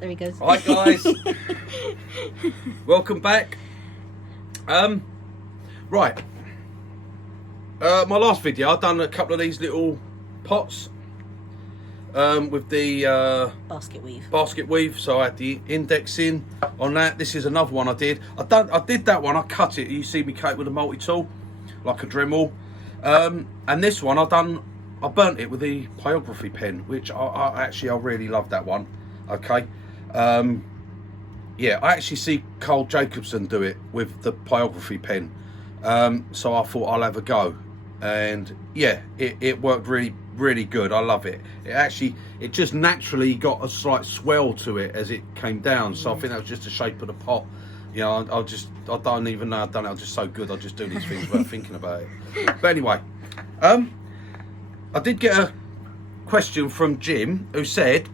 there he goes. Hi guys, welcome back. Right, my last video I've done a couple of these little pots with the basket weave, so I had the indexing on that. This is another one I did. I did that one, I cut it, you see me cut it with a multi-tool like a Dremel, and this one I burnt it with the pyrography pen, which I really love that one. Okay, yeah, I actually see Carl Jacobson do it with the pyrography pen, so I thought I'll have a go, and yeah, it worked really good. I love it. It just naturally got a slight swell to it as it came down, so I think that was just the shape of the pot. You know, I don't even know I've done it. I'm just so good. I just do these things without thinking about it. But anyway, I did get a question from Jim who said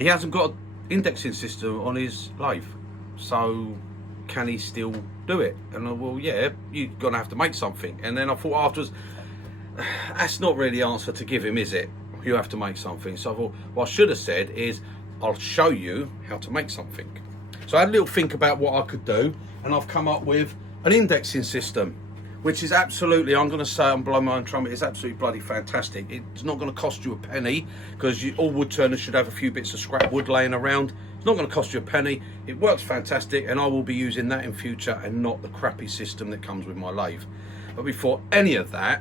he hasn't got an indexing system on his lathe, so can he still do it? And I, well, yeah, you're gonna have to make something. And then I thought afterwards, that's not really the answer to give him, is it? You have to make something. So I thought what I should have said is I'll show you how to make something. So I had a little think about what I could do, and I've come up with an indexing system, which is absolutely, I'm going to say, I'm blowing my own trumpet, it's absolutely bloody fantastic. It's not going to cost you a penny, because all wood turners should have a few bits of scrap wood laying around. It's not going to cost you a penny. It works fantastic, and I will be using that in future and not the crappy system that comes with my lathe. But before any of that,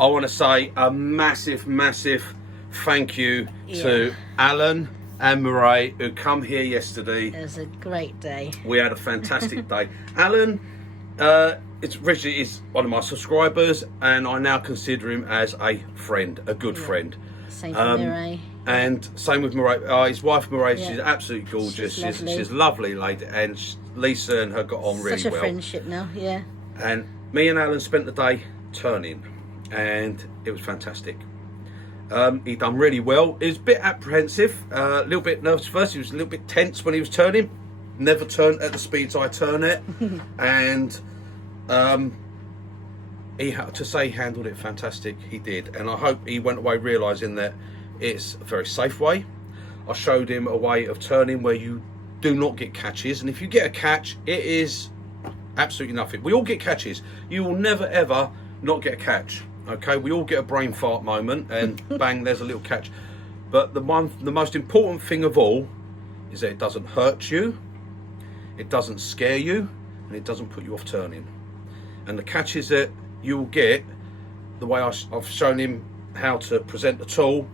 I want to say a massive thank you to Alan and Murray, who come here yesterday. It was a great day. We had a fantastic day. Alan, it's Richard is one of my subscribers, and I now consider him as a friend, a good friend. Same for Murray. And same with Murray. His wife Murray, she's absolutely gorgeous. She's a lovely lady, and Lisa and her got on really well. Such a friendship now, yeah. And me and Alan spent the day turning, and it was fantastic. He done really well. He was a bit apprehensive, a little bit nervous first. He was a little bit tense when he was turning. Never turned at the speeds I turn it, and he had to say he handled it fantastic. He did, and I hope he went away realising that it's a very safe way. I showed him a way of turning where you do not get catches, and if you get a catch, it is absolutely nothing. We all get catches. You will never ever not get a catch. Okay, we all get a brain fart moment, and bang, there's a little catch. But the most important thing of all is that it doesn't hurt you, it doesn't scare you, and it doesn't put you off turning. And the catches that you will get, the way I've shown him how to present the tool,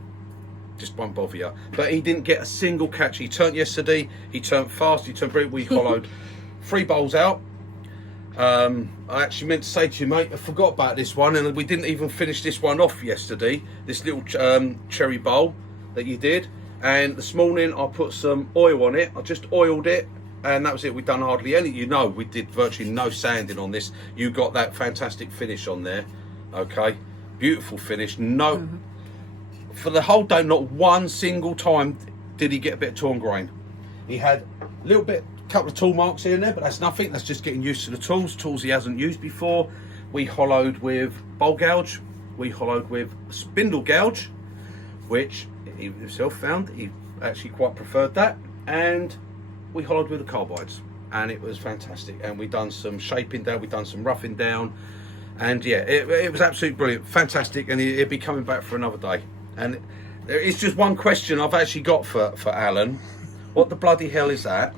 just won't bother you. But he didn't get a single catch. He turned yesterday, he turned fast, he turned brilliant. We hollowed 3 bowls out. I actually meant to say to you, mate, I forgot about this one, and we didn't even finish this one off yesterday, this little cherry bowl that you did. And this morning I put some oil on it. I just oiled it, and that was it. We've done hardly any, you know, we did virtually no sanding on this. You got that fantastic finish on there. Okay, beautiful finish. No, for the whole day, not one single time did he get a bit of torn grain. He had a little bit, couple of tool marks here and there, but that's nothing. That's just getting used to the tools he hasn't used before. We hollowed with bowl gouge, we hollowed with spindle gouge, which he himself found he actually quite preferred that, and we hollowed with the carbides, and it was fantastic. And we done some shaping down, we done some roughing down, and yeah, it was absolutely brilliant, fantastic. And he'll be coming back for another day. And it's just one question I've actually got for Alan. What the bloody hell is that?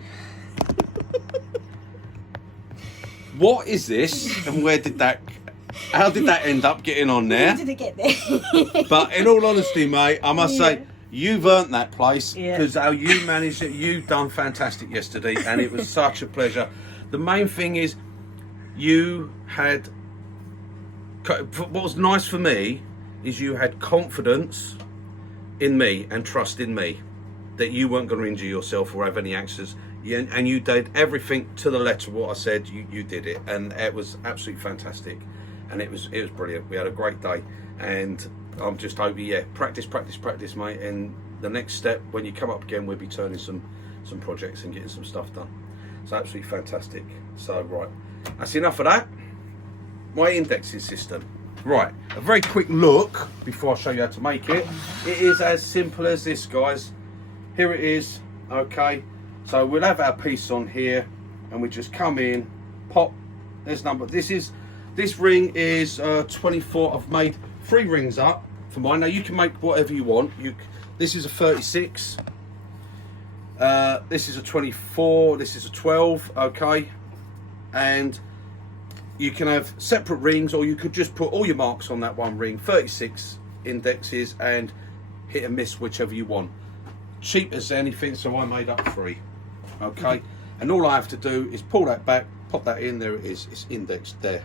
What is this, and where did that, how did that end up getting on there? How did it get there? But in all honesty, mate, I must say, you've earned that place, because how you managed it, you've done fantastic yesterday, and it was such a pleasure. The main thing is, you had, what was nice for me, is you had confidence in me and trust in me that you weren't going to injure yourself or have any accidents. And you did everything to the letter what I said. You did it, and it was absolutely fantastic, and it was brilliant. We had a great day, and I'm just hoping, practice, mate. And the next step, when you come up again, we'll be turning some projects and getting some stuff done. It's absolutely fantastic. So right, that's enough of that. My indexing system. Right, a very quick look before I show you how to make it. It is as simple as this, guys. Here it is. Okay, so we'll have our piece on here, and we just come in, pop. There's number. This ring is 24. I've made 3 rings up for mine. Now you can make whatever you want. This is a 36. This is a 24. This is a 12. Okay, and you can have separate rings, or you could just put all your marks on that one ring. 36 indexes, and hit and miss whichever you want. Cheap as anything, so I made up 3. Okay, and all I have to do is pull that back, pop that in. There it is. It's indexed there.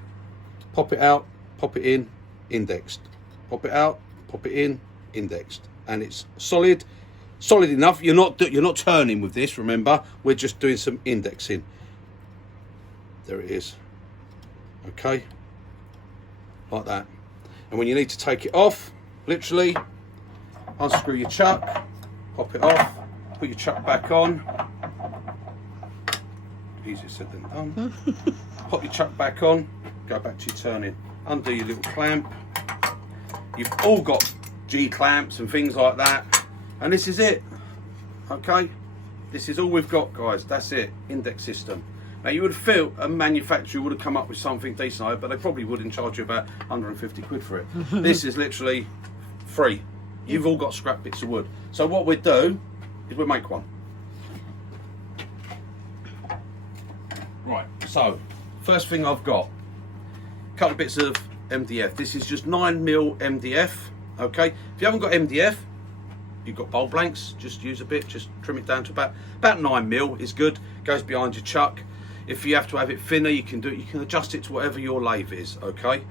Pop it out, pop it in, indexed. Pop it out, pop it in, indexed, and it's solid enough. You're not turning with this. Remember, we're just doing some indexing. There it is. Okay, like that. And when you need to take it off, literally unscrew your chuck, pop it off, put your chuck back on. Easier said than done. Pop your chuck back on, go back to your turning, undo your little clamp. You've all got G clamps and things like that, and this is it. Okay, this is all we've got, guys. That's it. Index system. Now you would have felt a manufacturer would have come up with something decent, but they probably wouldn't charge you about 150 quid for it. This is literally free. You've all got scrap bits of wood. So what we'd do is we'd make one. Right, so first thing I've got, a couple of bits of MDF. This is just 9mm MDF. Okay, if you haven't got MDF, you've got bowl blanks, just use a bit, just trim it down to about 9mm is good. Goes behind your chuck. If you have to have it thinner, you can do it. You can adjust it to whatever your lathe is. Okay,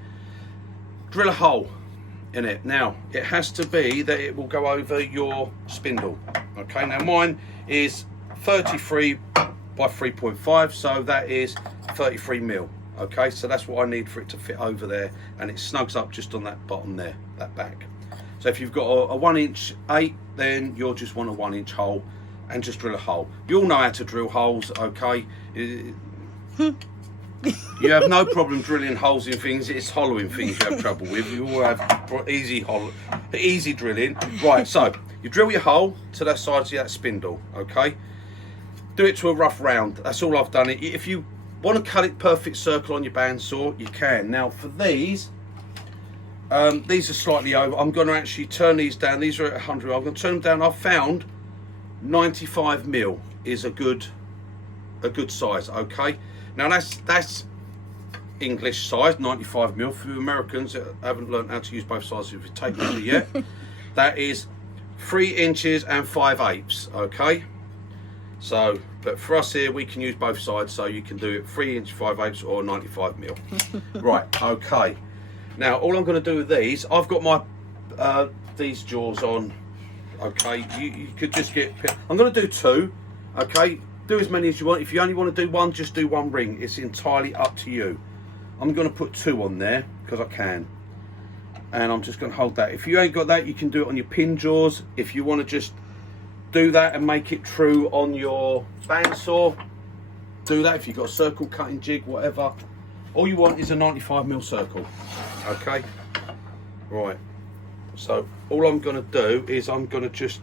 drill a hole in it. Now it has to be that it will go over your spindle. Okay, now mine is 33 by 3.5, so that is 33mm. Okay, so that's what I need for it to fit over there, and it snugs up just on that bottom there, that back. So if you've got a 1" 8, then you'll just want a 1" hole, and just drill a hole. You all know how to drill holes. Okay, you have no problem drilling holes in things. It's hollowing things you have trouble with. You all have easy drilling. Right, so you drill your hole to that side of that spindle. Okay, do it to a rough round. That's all I've done. If you want to cut it perfect circle on your bandsaw, you can. Now for these are slightly over. I'm going to actually turn these down. These are at 100. I'm going to turn them down. I've found 95mm is a good size. Okay, now that's English size, 95mm. For Americans that haven't learned how to use both sides of your tape measure yet, that is 3 inches and 5/8. Okay, so but for us here, we can use both sides, so you can do it 3 inch 5/8 or 95mm. Right, okay. Now all I'm going to do with these, I've got my these jaws on. Okay, you could just get, I'm going to do 2. Okay, do as many as you want. If you only want to do 1, just do 1 ring. It's entirely up to you. I'm going to put 2 on there because I can, and I'm just going to hold that. If you ain't got that, you can do it on your pin jaws. If you want to just do that and make it true on your bandsaw, do that. If you've got a circle cutting jig, whatever, all you want is a 95mm circle. Okay, right, so all I'm going to do is I'm going to just,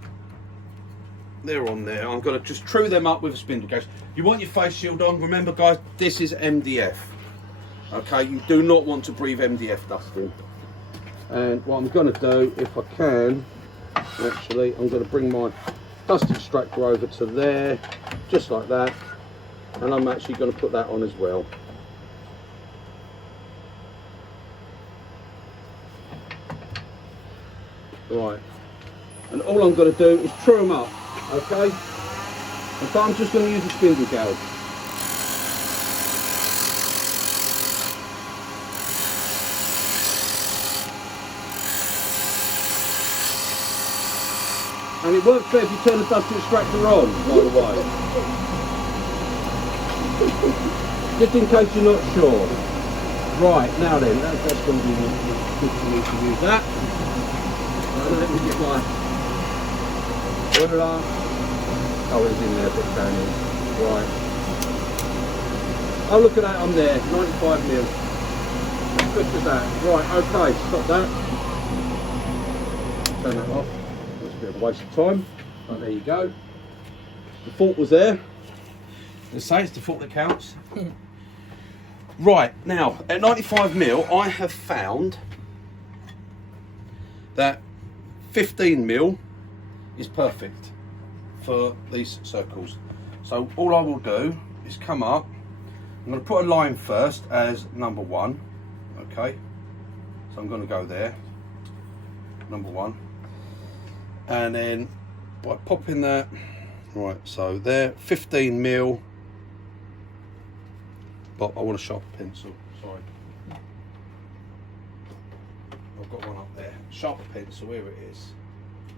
they're on there, I'm going to just true them up with a spindle gauge. You want your face shield on. Remember guys, this is MDF. Okay, you do not want to breathe MDF dust in. And what I'm going to do, if I can, actually, I'm going to bring my dust extractor over to there, just like that, and I'm actually going to put that on as well. Right, and all I'm going to do is true them up. Okay, and so I'm just going to use a spindle gouge. And it works better if you turn the dust extractor on, by the way. Just in case you're not sure. Right, now then, that's going to be good for me to use that. Right, let me get my order. Oh, it's in there a bit down here. Right. Oh, look at that on there, 95mm. Good as that. Right, okay, stop that. Turn that off. That's a bit of a waste of time. Right, there you go. The fault was there. Let's say it's the fault that counts. Right, now, at 95mm, I have found that 15mm is perfect for these circles. So all I will do is come up. I'm going to put a line first as number 1. Okay, so I'm going to go there, number 1, and then by popping that, right, so there, 15mm, but I want a sharp pencil, sorry, I've got one up there, sharp pencil, here it is,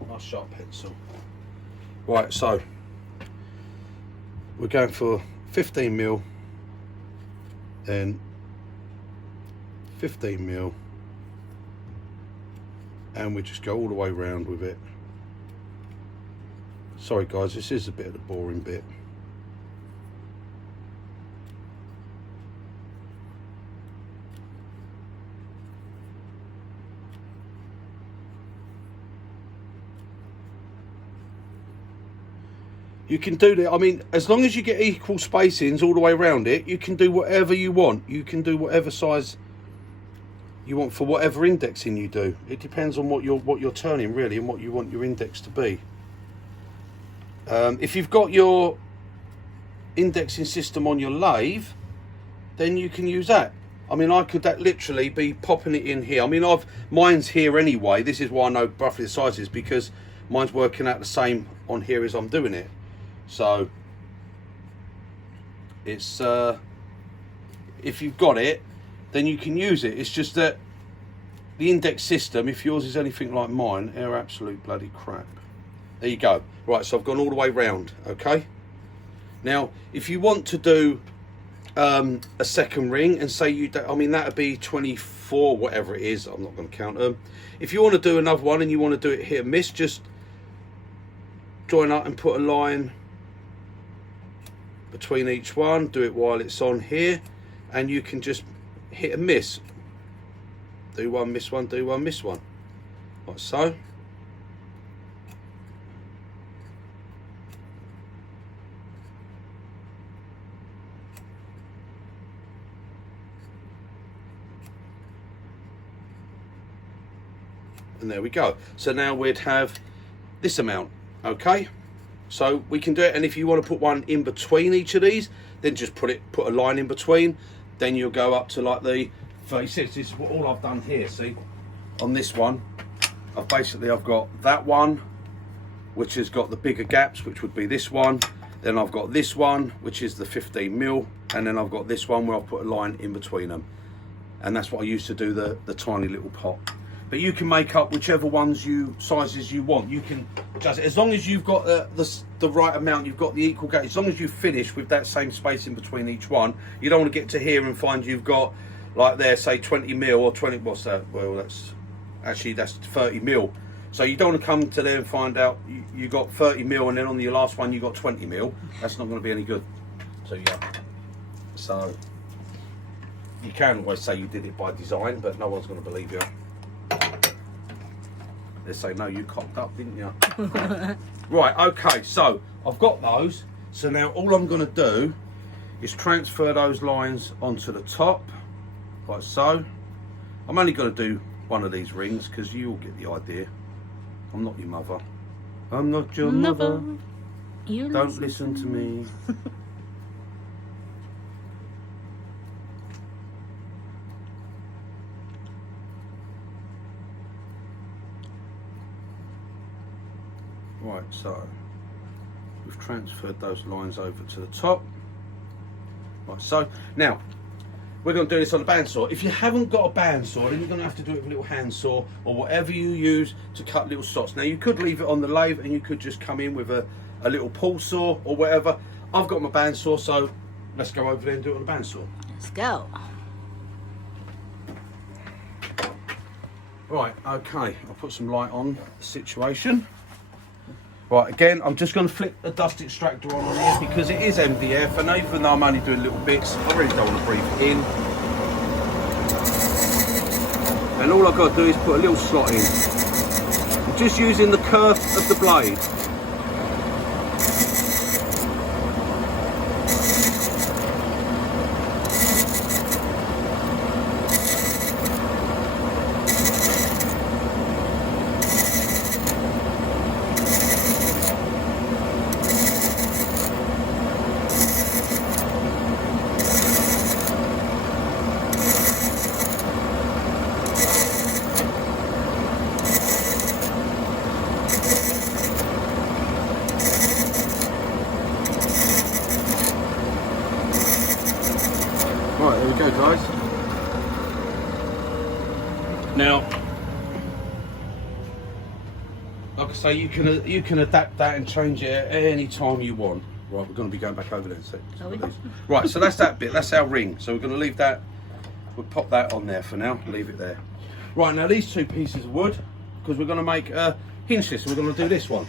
nice sharp pencil. Right, so we're going for 15mm, then 15mm, and we just go all the way around with it. Sorry guys, this is a bit of the boring bit. You can do that, I mean, as long as you get equal spacings all the way around it, you can do whatever you want. You can do whatever size you want for whatever indexing you do. It depends on what you're turning really, and what you want your index to be. If you've got your indexing system on your lathe, then you can use that. I mean, I could literally be popping it in here. I mean, mine's here anyway. This is why I know roughly the sizes, because mine's working out the same on here as I'm doing it. So it's if you've got it, then you can use it. It's just that the index system, if yours is anything like mine, they're absolute bloody crap. There you go. Right, so I've gone all the way round. Okay, now if you want to do a second ring, and say you don't, I mean, that would be 24, whatever it is, I'm not going to count them. If you want to do another one and you want to do it hit and miss, just join up and put a line between each one, do it while it's on here, and you can just hit and miss. Do one, miss one, do one, miss one, like so. And there we go. So now we'd have this amount. Okay, so we can do it, and if you want to put one in between each of these, then just put a line in between, then you'll go up to like the 36. This is what all I've done here. See, on this one, I've got that one which has got the bigger gaps, which would be this one, then I've got this one which is the 15mm, and then I've got this one where I've put a line in between them, and that's what I used to do the tiny little pot. But you can make up whichever sizes you want. You can just, as long as you've got the right amount, you've got the equal gap, as long as you finish with that same space in between each one. You don't want to get to here and find you've got, like there, say 20mm or 20, what's that? Well, that's 30mm. So you don't want to come to there and find out you got 30mm, and then on your last one you got 20mm. That's not going to be any good. So yeah. So you can always say you did it by design, but no one's going to believe you. They say, no, you cocked up, didn't you? Right, okay, so I've got those. So now all I'm going to do is transfer those lines onto the top, like so. I'm only going to do one of these rings because you all get the idea. I'm not your mother. I'm not your mother. You don't listen to me. Right, so we've transferred those lines over to the top, like so. Now we're going to do this on a bandsaw. If you haven't got a bandsaw, then you're going to have to do it with a little handsaw or whatever you use to cut little slots. Now you could leave it on the lathe and you could just come in with a little pull saw or whatever. I've got my bandsaw, so let's go over there and do it on the bandsaw. Let's go. Right, okay, I'll put some light on the situation. Right, again, I'm just going to flip the dust extractor on here because it is MDF, and even though I'm only doing little bits, I really don't want to breathe it in. And all I've got to do is put a little slot in. I'm just using the curve of the blade. go, guys. Now, like I say, you can adapt that and change it at any time you want. Right, we're going to be going back over there. So, right, so that's that bit. That's our ring. So we're going to leave that. We'll pop that on there for now. Leave it there. Right, now these two pieces of wood, because we're going to make a hinge this. So we're going to do this one.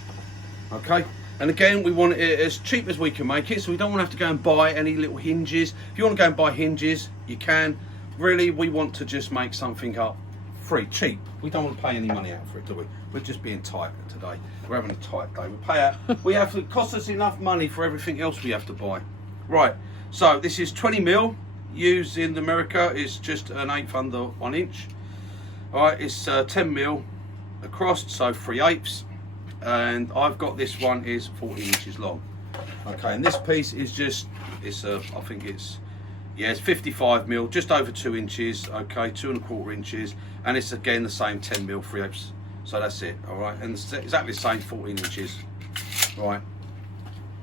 Okay. And again, we want it as cheap as we can make it, so we don't want to have to go and buy any little hinges. If you want to go and buy hinges, you can. Really, we want to just make something up free, cheap. We don't want to pay any money out for it, do we? We're just being tight today. We're having a tight day. We pay out. It costs us enough money for everything else we have to buy. Right. So this is 20 mil. Used in America, it's just an 1/8 under 1 inch. All right. It's 10 mil across, so 3/8. And I've got this one is 40 inches long. Okay, and this piece is just, I think it's 55 mil, just over 2 inches. Okay, 2 1/4 inches, and it's again the same 10 mil 3/8. So that's it. All right, and it's exactly the same 14 inches. Right,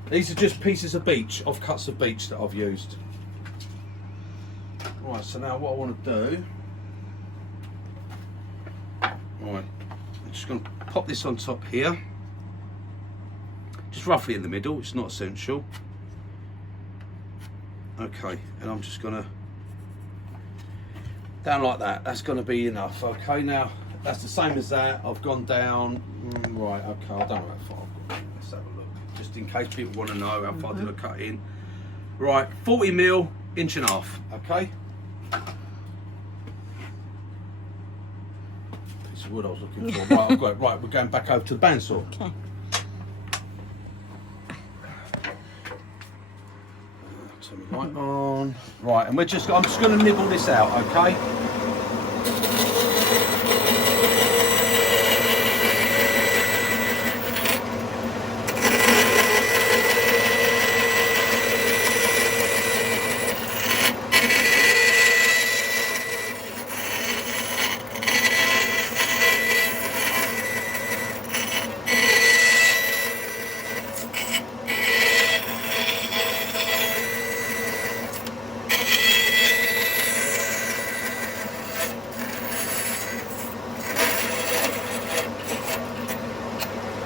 these are just pieces of beech, offcuts of beech that I've used. Right, so now what I want to do, right, I'm just going to pop this on top here, just roughly in the middle. It's not essential. Okay, and I'm just gonna down like that. That's gonna be enough. Okay, now that's the same as that. I've gone down. Right. Okay, I don't know how far I've gone. Let's have a look, just in case people want to know how far did I cut in. Right, 40 mil, 1.5 inches. Okay. Piece of wood I was looking for. Right, I've got it. Right, we're going back over to the bandsaw. Okay. Turn the light on. Right, and I'm just going to nibble this out, okay?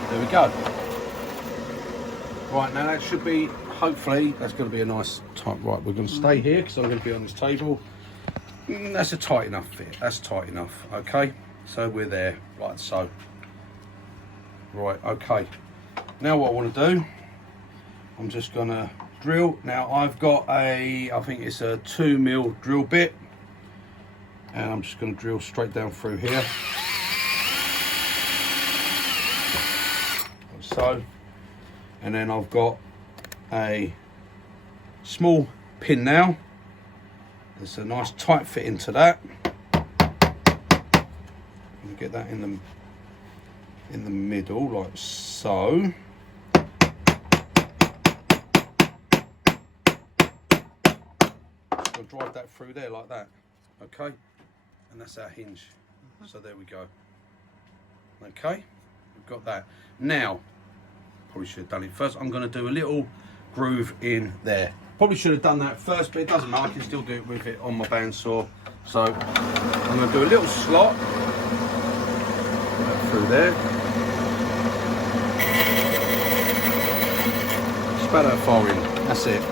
There we go. Right, now that should be, hopefully, that's going to be a nice tight. Right, we're going to stay here because I'm going to be on this table. That's a tight enough fit. That's tight enough. Okay, so we're there, like so. Right, okay. Now what I want to do, I'm just going to drill. Now I've got I think it's a 2 mil drill bit, and I'm just going to drill straight down through here. So, and then I've got a small pin now. There's a nice tight fit into that. And get that in the middle, like so. I'll drive that through there like that. Okay, and that's our hinge. So there we go. Okay, we've got that. Now, probably should have done it first. I'm going to do a little groove in there. Probably should have done that first, but it doesn't matter. I can still do it with it on my bandsaw. So I'm going to do a little slot through there. Just about that far in. That's it.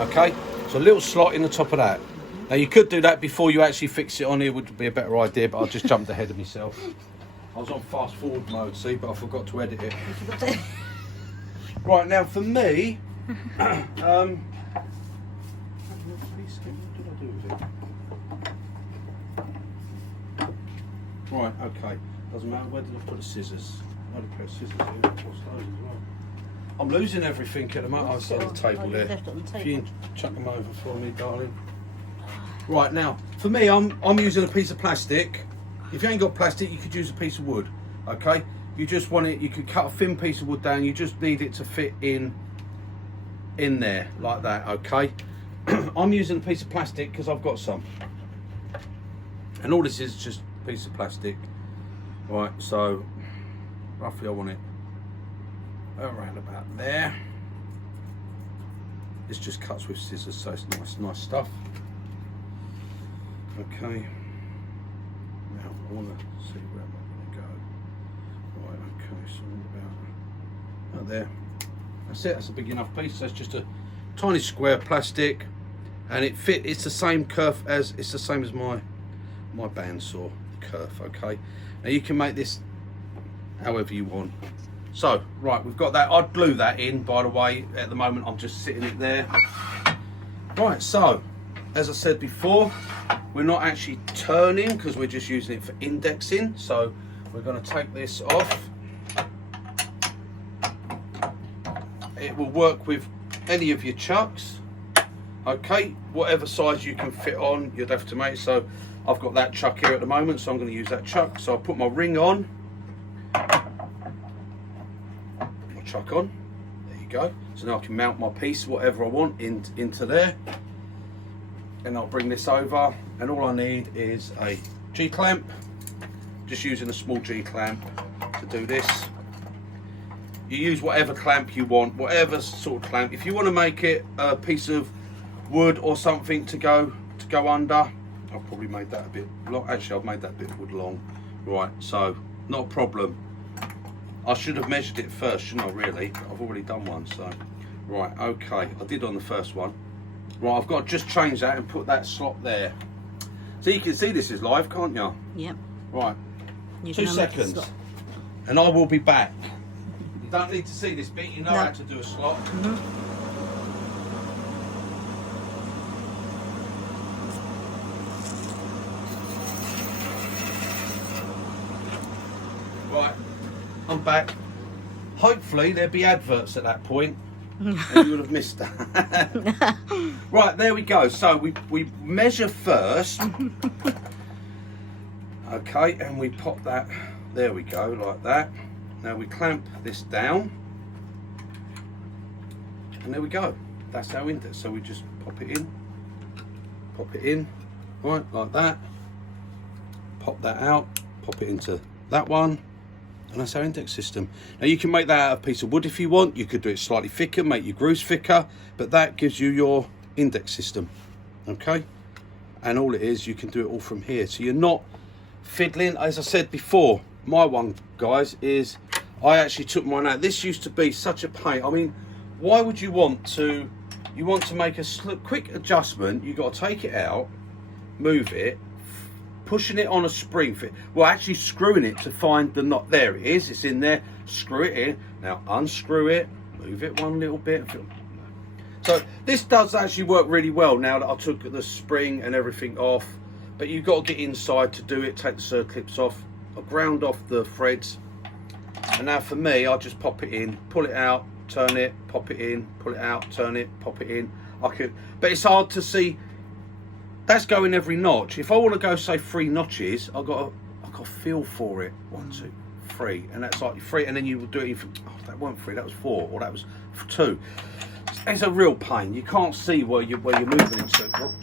Okay. So a little slot in the top of that. Now you could do that before you actually fix it on here. Would be a better idea, but I just jumped ahead of myself. I was on fast forward mode, see, but I forgot to edit it. Right, now for me, what did I do with it? Right, okay, doesn't matter. Where did I put the scissors? I had a pair of scissors here. What's those as well? I'm losing everything at the moment. I've got the table there. Left it on the table. If you can chuck them over for me, darling. Right, now for me, I'm using a piece of plastic. If you ain't got plastic, you could use a piece of wood. Okay, you just want it. You could cut a thin piece of wood down. You just need it to fit in there like that. Okay, I'm using a piece of plastic because I've got some, and all this is just a piece of plastic. Right, so roughly I want it around about there. This just cuts with scissors, so it's nice stuff. Okay. Now I want to see where am I going to go. Right. Okay. So about there. That's it. That's a big enough piece. That's just a tiny square plastic, and it's the same curve as my bandsaw curve. Okay. Now you can make this however you want. So right, we've got that. I'd glue that in, by the way. At the moment I'm just sitting it there. Right, so as I said before, we're not actually turning because we're just using it for indexing. So we're going to take this off. It will work with any of your chucks. Okay, whatever size you can fit on, you'd have to make. So I've got that chuck here at the moment, so I'm going to use that chuck. So I'll put my ring on. Chuck on, there you go. So now I can mount my piece, whatever I want, into there, and I'll bring this over, and all I need is a G-clamp, just using a small G-clamp to do this. You use whatever clamp you want, whatever sort of clamp. If you want to make it a piece of wood or something to go under, I've probably made that a bit long. Actually, I've made that bit of wood long. Right, so not a problem. I should have measured it first, shouldn't I, really? I've already done one, so. Right, okay, I did on the first one. Right, I've got to just change that and put that slot there. So you can see this is live, can't you? Yep. Right, You 2 can unlock the seconds. slot. And I will be back. You don't need to see this bit, you know how to do a slot. Right. I'm back. Hopefully there'll be adverts at that point and you would have missed that. Right, there we go. So we measure first. Okay, and we pop that, there we go, like that. Now we clamp this down, and there we go. That's our index. So we just pop it in, right, like that. Pop that out, pop it into that one. And that's our index system. Now you can make that out of a piece of wood if you want. You could do it slightly thicker, make your grooves thicker, but that gives you your index system. Okay? And all it is, you can do it all from here. So you're not fiddling. As I said before, my one, guys, is I actually took mine out. This used to be such a pain. I mean, why would you want to make a quick adjustment? You've got to take it out, move it, pushing it on a spring fit, well, actually screwing it to find the knot. There it is, it's in there. Screw it in. Now unscrew it, move it one little bit. So this does actually work really well now that I took the spring and everything off, but you've got to get inside to do it. Take the circlips off. I ground off the threads, and now for me, I just pop it in, pull it out, turn it, pop it in, pull it out, turn it, pop it in. But it's hard to see. That's going every notch. If I want to go, say, 3 notches, I've got to feel for it. 1, 2, 3, and that's like 3, and then you will do it. Oh, that wasn't 3, that was 4, or that was 2. It's a real pain. You can't see where you're moving it to. Oh.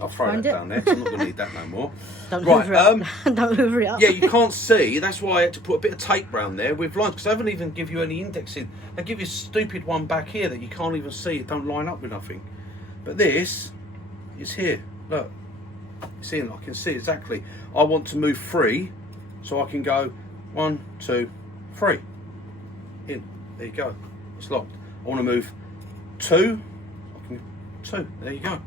I'll throw that down there, 'cause I'm not going to need that no more. Don't hoover it up. Don't hoover it up. Yeah, you can't see. That's why I had to put a bit of tape round there with lines, because I haven't even give you any indexing. They give you a stupid one back here that you can't even see. It don't line up with nothing. But this. It's here, look, it's in, I can see exactly. I want to move 3, so I can go 1, 2, 3, in, there you go, it's locked. I want to move 2, I can 2, there you go.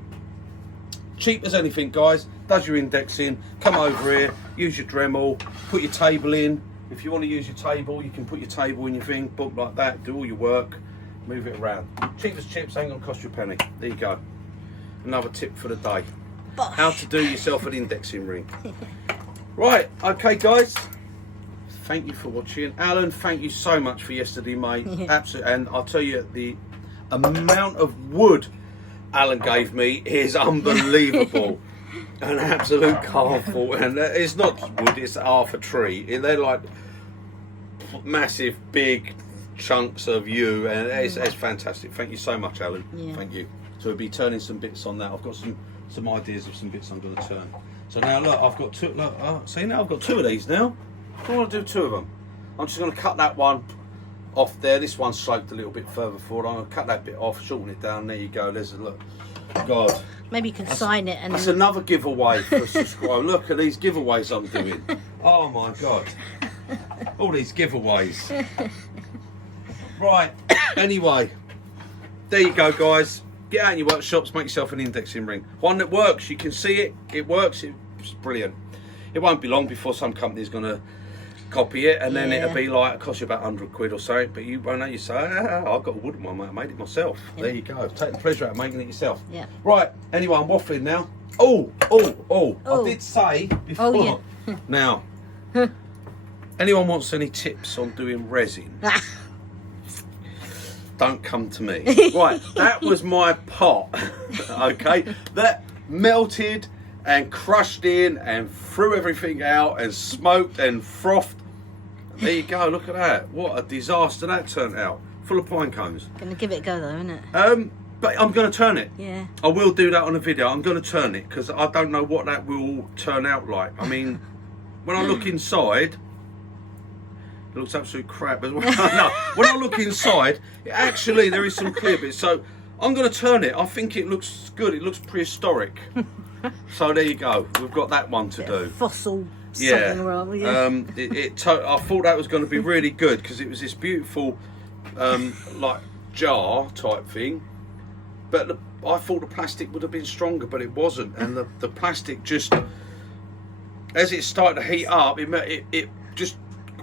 Cheap as anything, guys, does your indexing. Come over here, use your Dremel, put your table in. If you want to use your table, you can put your table in your thing, book like that, do all your work, move it around. Cheap as chips, ain't gonna cost you a penny. There you go. Another tip for the day. Bosh. How to do yourself an indexing ring. Right, okay guys. Thank you for watching. Alan, thank you so much for yesterday, mate. Absolutely. And I'll tell you, the amount of wood Alan gave me is unbelievable. An absolute carful. And it's not wood, it's half a tree. They're like massive, big chunks of yew, and it's fantastic. Thank you so much, Alan. Yeah. Thank you. So we'll be turning some bits on that. I've got some ideas of some bits I'm going to turn. So now look, I've got 2. Look, see now I've got 2 of these now. I want to do 2 of them. I'm just going to cut that one off there. This one's sloped a little bit further forward. I'm going to cut that bit off, shorten it down. There you go. There's a look. God. Maybe you can sign it and. That's another giveaway for subscribe. Look at these giveaways I'm doing. Oh my God. All these giveaways. Right. Anyway, there you go, guys. Get out in your workshops, make yourself an indexing ring. One that works. You can see it. It works. It's brilliant. It won't be long before some company's going to copy it, and then it'll be like, it costs you about 100 quid or so, but you won't know. You say, I've got a wooden one, mate. I made it myself. There you go. Take the pleasure out of making it yourself. Right. Anyway, I'm waffling now. Oh. I did say before. Now, anyone wants any tips on doing resin? Don't come to me. Right, that was my pot. Okay, that melted and crushed in and threw everything out and smoked and frothed. There you go, look at that. What a disaster that turned out. Full of pine cones. Gonna give it a go though, isn't it? But I'm going to turn it. Yeah. I will do that on a video. I'm going to turn it because I don't know what that will turn out like. I mean, when I look inside, it looks absolute crap as well. No, when I look inside, actually there is some clear bits. So I'm going to turn it. I think it looks good. It looks prehistoric. So there you go. We've got that one to do. Fossil. Yeah. Wrong, yeah. I thought that was going to be really good because it was this beautiful, like jar type thing. But I thought the plastic would have been stronger, but it wasn't. And the plastic just, as it started to heat up, it just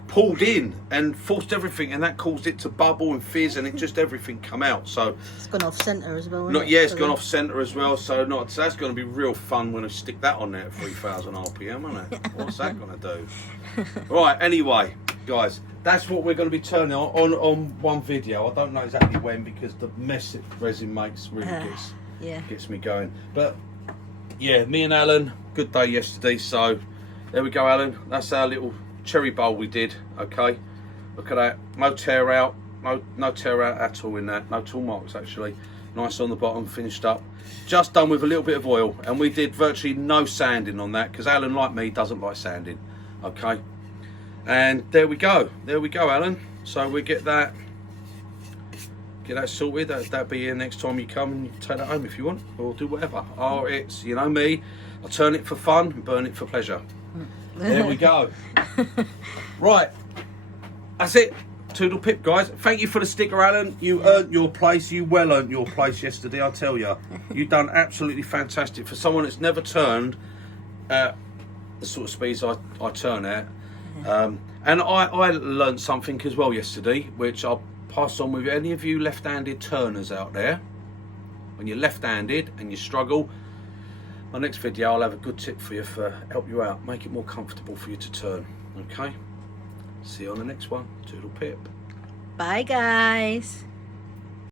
pulled in and forced everything, and that caused it to bubble and fizz, and it just everything come out. So it's gone off centre as well. It's gone off centre as well. So that's going to be real fun when I stick that on there at 3,000 RPM, isn't it? What's that going to do? Right. Anyway, guys, that's what we're going to be turning on one video. I don't know exactly when because the mess that resin makes really gets me going. But yeah, me and Alan, good day yesterday. So there we go, Alan. That's our little cherry bowl we did. Okay, look at that. No tear out. No tear out at all in that. No tool marks actually. Nice on the bottom, finished up. Just done with a little bit of oil, and we did virtually no sanding on that because Alan, like me, doesn't like sanding. Okay. And there we go, Alan. So we get that sorted. That'll be here next time you come, and you can take that home if you want, or do whatever. Oh, it's, you know me, I turn it for fun and burn it for pleasure. There we go. Right, that's it. Toodle pip, guys. Thank you for the sticker, Alan. You earned your place. You well earned your place yesterday, I tell you. You've done absolutely fantastic for someone that's never turned at the sort of speeds I turn at. And I learned something as well yesterday, which I'll pass on with any of you left-handed turners out there. When you're left-handed and you struggle, my next video I'll have a good tip for you for help you out, make it more comfortable for you to turn. Okay, see you on the next one. Toodle pip. Bye guys.